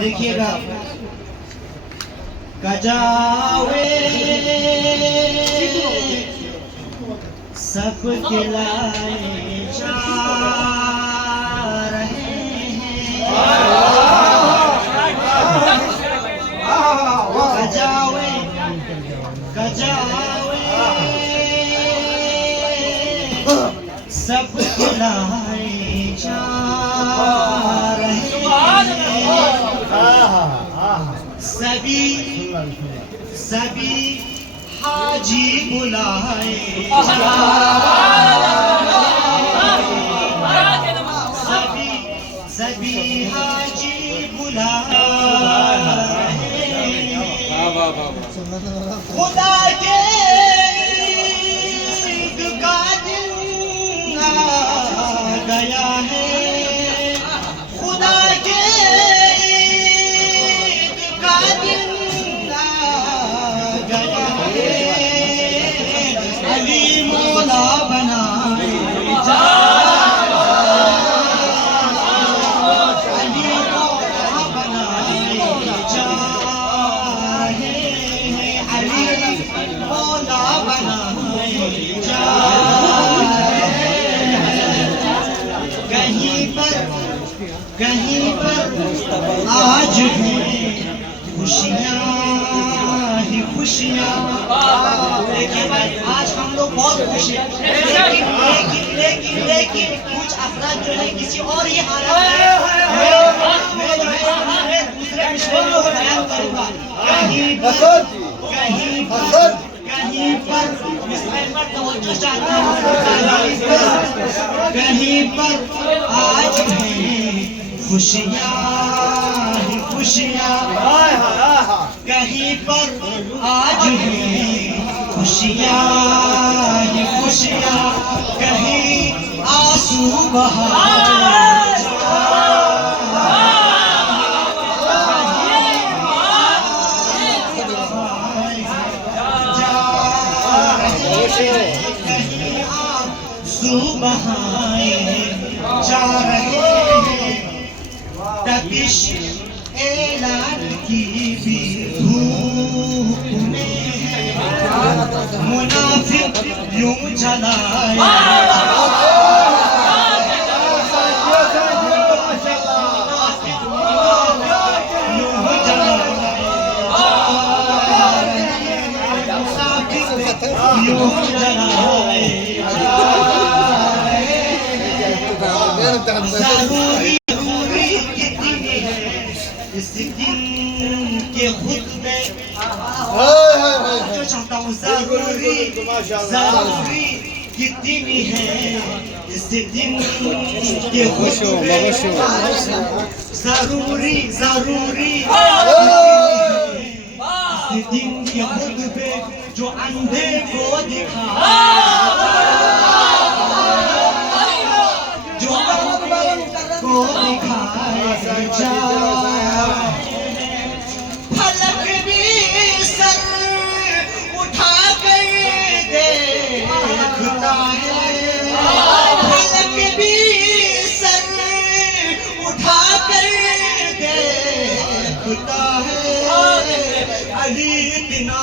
देखिएगा। गजावे सब खिलाए जा रहे हैं। गजावे गजावे सब खिलाए जा रहे हैं। सभी हाजी बुलाए सभी हाजी बुलाए। खुदा के ईद का दिन आ गया है। खुदा के ईद का दिन आ गया है। अली मौला बनाए जा, अली मौला बनाए जा, अली मौला बनाए जा। कहीं पर आज है खुशियाँ ही खुशियाँ। देखिए भाई, आज हम लोग बहुत खुश हैं, लेकिन कुछ अफराद जो है किसी और ही हालत में। मैं जो है दूसरे विषय को बयान करूँगा। कहीं पर पर तवज्जो चाहता हूँ। कहीं पर आज है खुशियाँ ही खुशियाँ। कहीं पर आज है खुशियाँ ही खुशियाँ। कहीं आंसू बहा बहाए जा रहे हैं। तपिश ऐलान की भी धूप में है। मुनाफिक यूं जलाए यूं जलाए। ज़रूरी कितनी है इस दिन के खुतबे। जो चाहता हूँ ज़रूरी कितनी है इस दिन के खुतबे। ज़रूरी इस दिन के खुतबे जो अंधे को दिखा, को दिखाए जा। फलक भी सर उठा कर देखता है। फलक भी सर उठा कर देखता है। अली इतना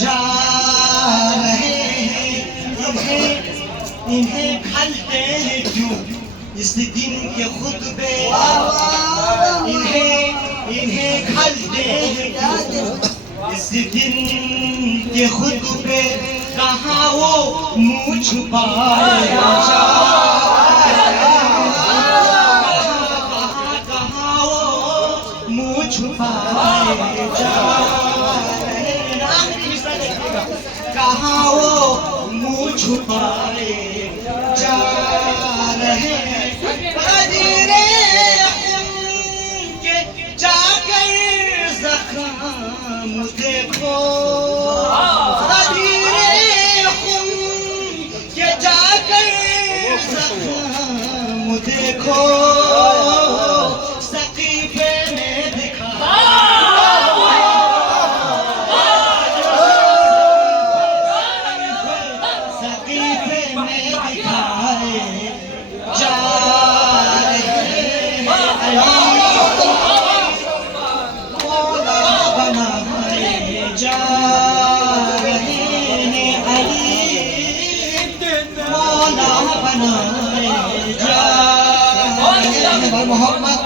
जा रहे हैं। इन्हें खलते हैं क्यों इस दिन के खुतबे। इन्हें खलते हैं क्यों इस दिन के खुतबे। कहाँ वो मुँह छुपाए जा, कहाँ वो मुँह छुपाए जा। कहाँ वो मुँह छुपाए जा। रहे गदीरे के जाकर जख्म देखो गदीरे के जाकर जख्म देखो सकीफे में दिखा सकीफे में दिखाए जा रहे मौला बनाए जा रहे हैं अली मौला बनाए जा रहे हैं मोहम्मद